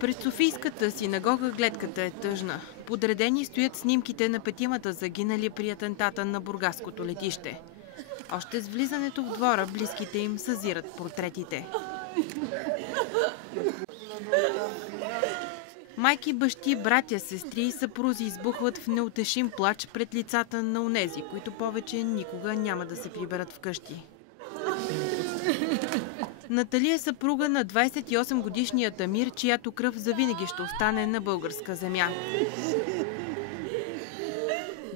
Пред Софийската синагога гледката е тъжна. Подредени стоят снимките на петимата загинали при атентата на бургаското летище. Още с влизането в двора близките им съзират портретите. Майки, бащи, братя, сестри и съпрузи избухват в неутешим плач пред лицата на онези, които повече никога няма да се приберат вкъщи. Натали е съпруга на 28-годишния Тамир, чиято кръв завинаги ще остане на българска земя.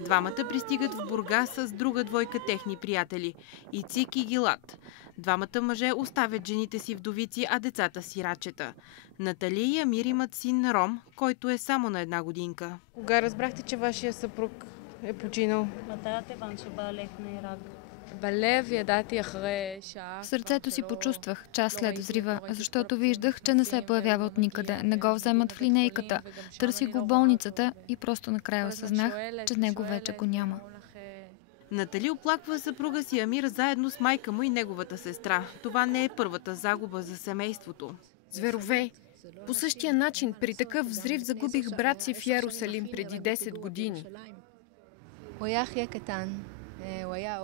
Двамата пристигат в Бургас с друга двойка техни приятели – Ицик и Гилат. Двамата мъже оставят жените си вдовици, а децата си рачета. Натали и Амир имат син Ром, който е само на 1 годинка. Кога разбрахте, че вашия съпруг е починал? В сърцето си почувствах час след взрива, защото виждах, че не се появява от никъде. Не го вземат в линейката. Търсих го в болницата и просто накрая осъзнах, че него вече го няма. Натали оплаква съпруга си Амир заедно с майка му и неговата сестра. Това не е първата загуба за семейството. Зверове! По същия начин при такъв взрив загубих брат си в Йерусалим преди 10 години.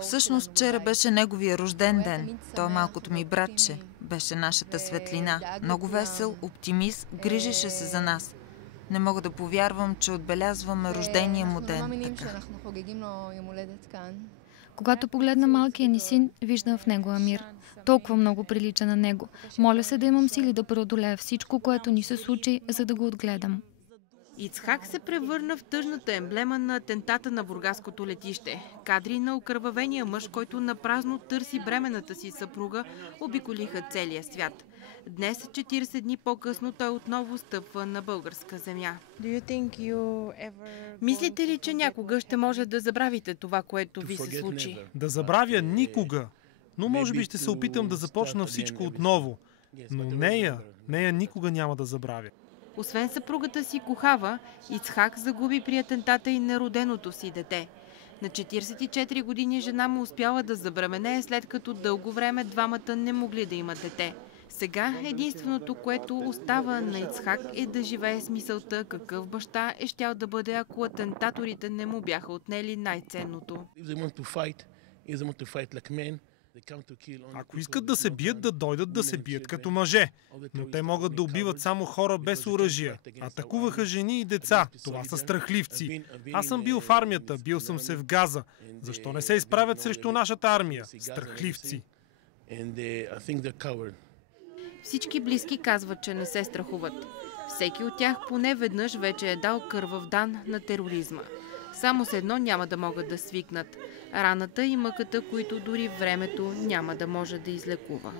Всъщност вчера беше неговия рожден ден. Той малкото ми братче. Беше нашата светлина. Много весел, оптимист, грижеше се за нас. Не мога да повярвам, че отбелязваме рождения му ден така. Когато погледна малкия ни син, виждам в него Амир. Толкова много прилича на него. Моля се да имам сили да преодолея всичко, което ни се случи, за да го отгледам. Ицхак се превърна в тъжната емблема на атентата на бургаското летище. Кадри на окървавения мъж, който напразно търси бременната си съпруга, обиколиха целия свят. Днес, 40 дни по-късно, той отново стъпва на българска земя. Мислите ли, че някога ще може да забравите това, което ви се случи? Да забравя никога, но може би ще се опитам да започна всичко отново. Но нея никога няма да забравя. Освен съпругата си Кохава, Ицхак загуби при атентата и нероденото си дете. На 44 години жена му успяла да забременее, след като дълго време двамата не могли да имат дете. Сега единственото, което остава на Ицхак, е да живее с мисълта какъв баща е щял да бъде, ако атентаторите не му бяха отнели най-ценното. Ако искат да се бият, да дойдат да се бият като мъже. Но те могат да убиват само хора без оръжия. Атакуваха жени и деца. Това са страхливци. Аз съм бил в армията, бил съм се в Газа. Защо не се изправят срещу нашата армия? Страхливци. Всички близки казват, че не се страхуват. Всеки от тях поне веднъж вече е дал кървав дан на тероризма. Само с едно няма да могат да свикнат – раната и мъката, които дори времето няма да може да излекува.